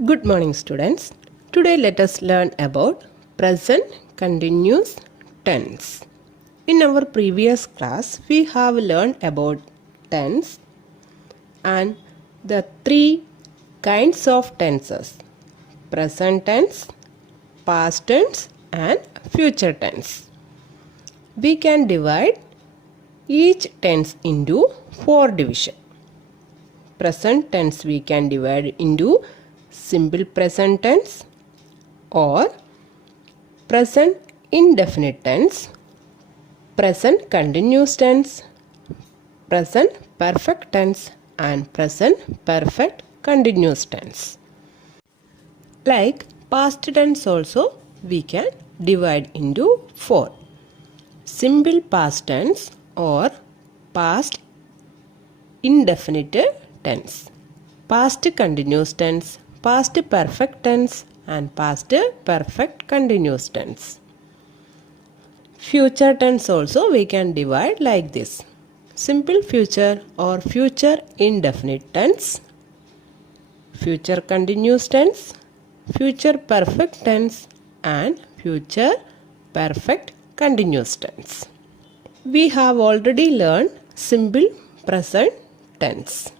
Good morning, students. Today let us learn about present continuous tense. In our previous class, we have learned about tense and the three kinds of tenses: present tense, past tense, and future tense. We can divide each tense into four divisions. Present tense we can divide into simple present tense or present indefinite tense, present continuous tense, present perfect tense, and present perfect continuous tense. Like past tense also we can divide into four: simple past tense or past indefinite tense, past continuous tense, past perfect tense, and past perfect continuous tense. Future tense also we can divide like this: simple future or future indefinite tense, future continuous tense, future perfect tense, and future perfect continuous tense. We have already learned simple present tense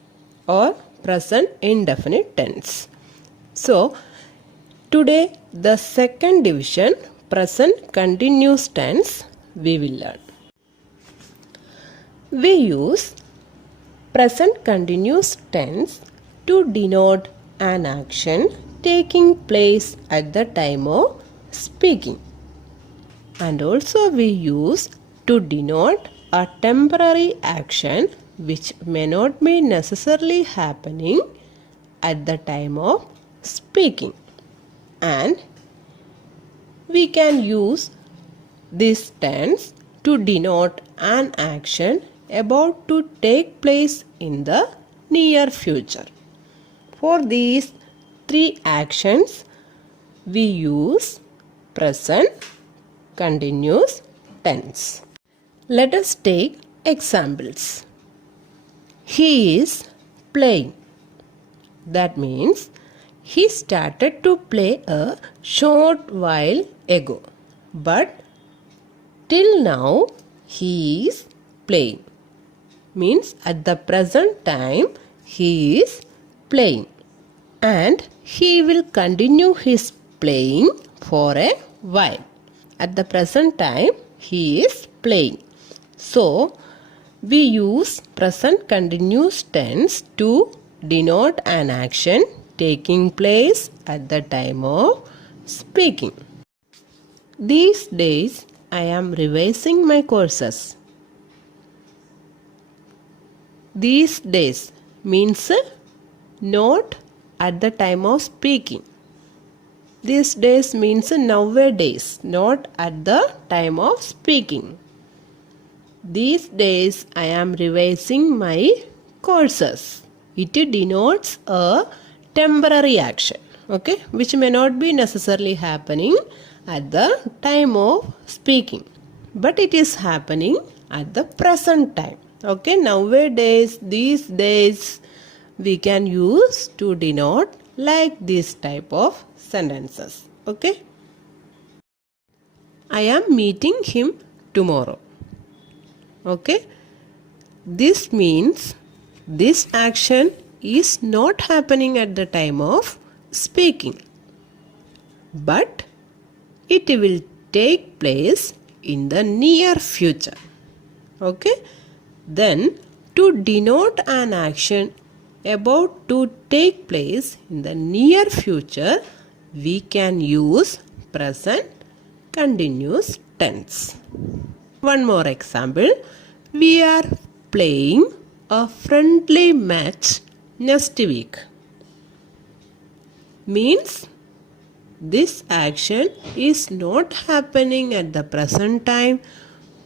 or present indefinite tense. So, today the second division, present continuous tense, we will learn. We use present continuous tense to denote an action taking place at the time of speaking. And also we use to denote a temporary action which may not be necessarily happening at the time of speaking. And we can use this tense to denote an action about to take place in the near future. For these three actions, we use present continuous tense. Let us take examples. He is playing. That means he started to play a short while ago, but till now he is playing. Means at the present time he is playing, and he will continue his playing for a while. At the present time he is playing. So we use present continuous tense to denote an action taking place at the time of speaking. These days I am revising my courses. These days means not at the time of speaking. These days means nowadays, not at the time of speaking. These days I am revising my courses. It denotes a temporary action, okay, which may not be necessarily happening at the time of speaking, but it is happening at the present time. Okay, nowadays, these days, we can use to denote like this type of sentences. Okay, I am meeting him tomorrow. Okay, this means this action is not happening at the time of speaking, but it will take place in the near future. Okay, then to denote an action about to take place in the near future, we can use present continuous tense. One more example. We are playing a friendly match next week. Means this action is not happening at the present time,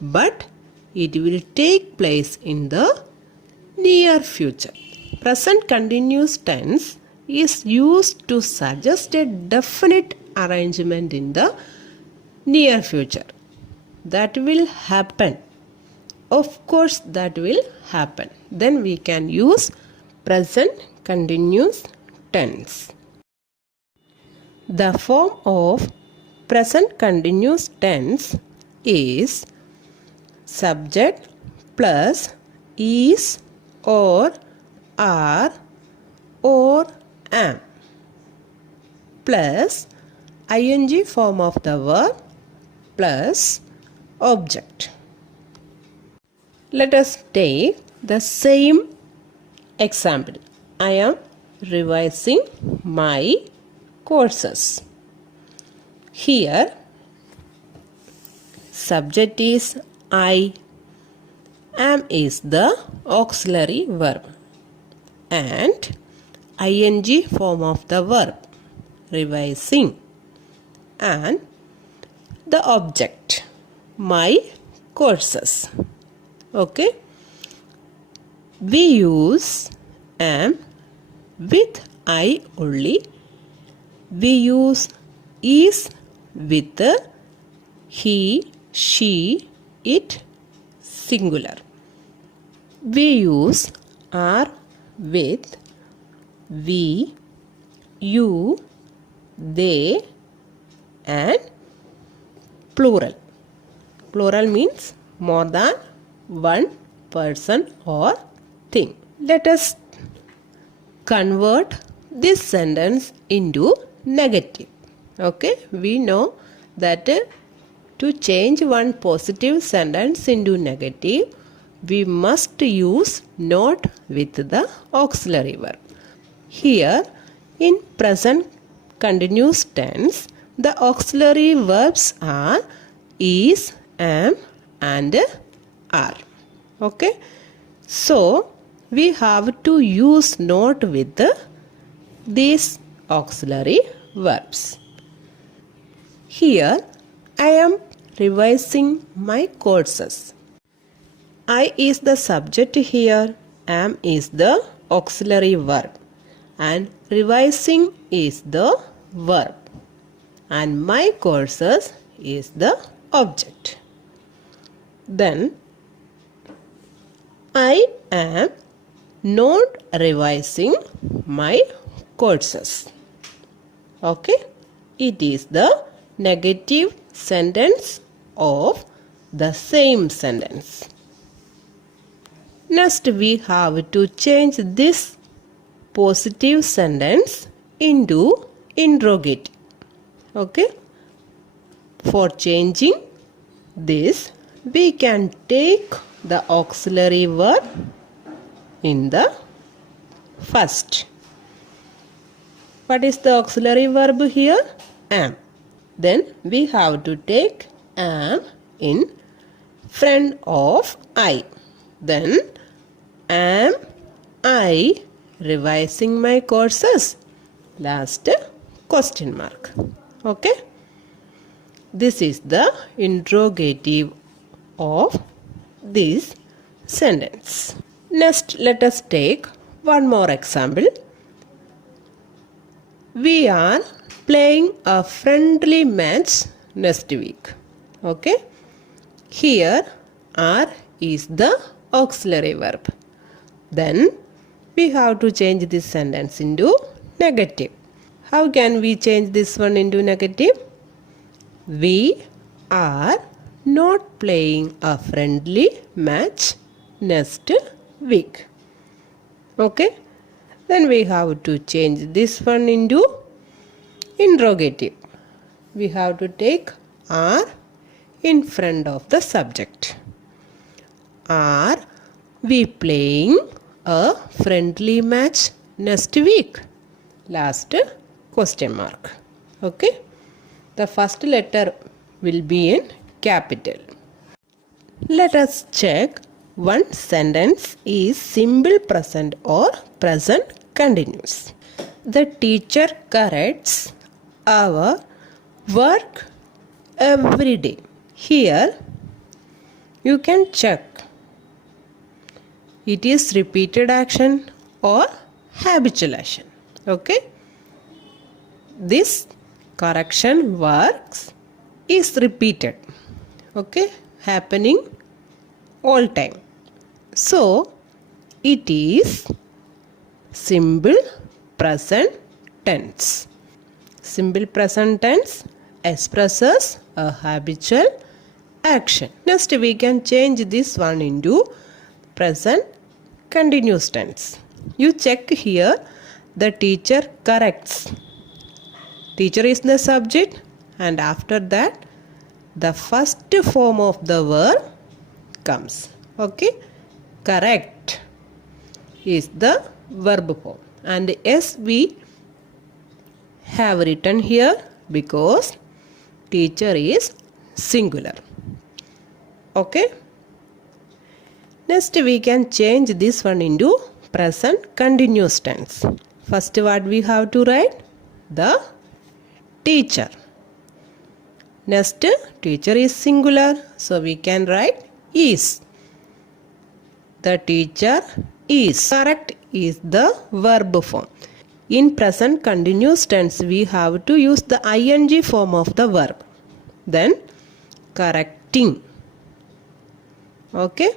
but it will take place in the near future. Present continuous tense is used to suggest a definite arrangement in the near future. That will happen. Of course, that will happen. Then we can use present continuous tense. The form of present continuous tense is subject plus is or are or am plus ing form of the verb plus object. Let us take the same example. I am revising my courses. Here, subject is I, am is the auxiliary verb, and ing form of the verb, revising, and the object, my courses. Okay, we use am with I only. We use is with he, she, it, singular. We use are with we, you, they, and plural. Plural means more than one person or thing. Let us convert this sentence into negative. Okay, we know that to change one positive sentence into negative, we must use not with the auxiliary verb. Here, in present continuous tense, the auxiliary verbs are is, am, and are. Okay, so we have to use not with these auxiliary verbs. Here, I am revising my courses. I is the subject here, am is the auxiliary verb, and revising is the verb, and my courses is the object. Then, I am not revising my courses. Okay, it is the negative sentence of the same sentence. Next, we have to change this positive sentence into interrogative. Okay, for changing this, we can take the auxiliary verb in the first. What is the auxiliary verb here? Am. Then we have to take am in front of I. Then am I revising my courses? Last question mark. Okay. This is the interrogative of this sentence. Next, let us take one more example. We are playing a friendly match next week. Okay. Here, are is the auxiliary verb. Then, we have to change this sentence into negative. How can we change this one into negative? We are not playing a friendly match next week. Okay. Then we have to change this one into interrogative. We have to take are in front of the subject. Are we playing a friendly match next week? Last question mark. Okay. The first letter will be in capital. Let us check one sentence is simple present or present continuous. The teacher corrects our work every day. Here you can check it is repeated action or habitual action. Okay. This correction works is repeated. Okay. Happening all time. So it is simple present tense. Simple present tense expresses a habitual action. Next, we can change this one into present continuous tense. You check here, the teacher corrects. Teacher is the subject, and after that, the first form of the verb comes. Okay, correct is the verb form, and yes, we have written here because teacher is singular. Okay, next we can change this one into present continuous tense. First, what we have to write? The teacher. Next, teacher is singular, so we can write is. The teacher is. Correct is the verb form. In present continuous tense, we have to use the ing form of the verb. Then, correcting. Okay.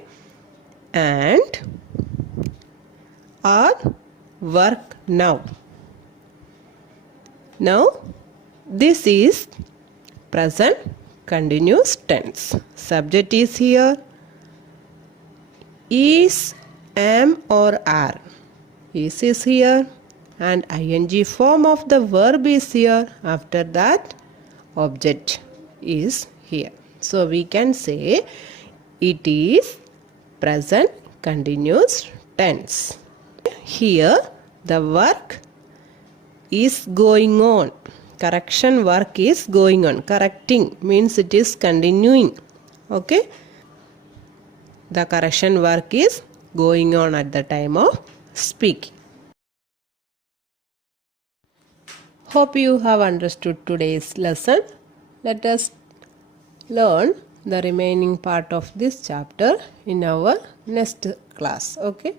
And or work now. Now, this is present continuous tense. Subject is here. Is, am or are. Is here. And ing form of the verb is here. After that, object is here. So, we can say it is present continuous tense. Here, the work is going on. Correction work is going on. Correcting means it is continuing. Okay. The correction work is going on at the time of speaking. Hope you have understood today's lesson. Let us learn the remaining part of this chapter in our next class. Okay.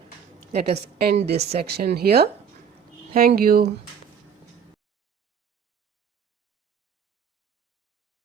Let us end this section here. Thank you.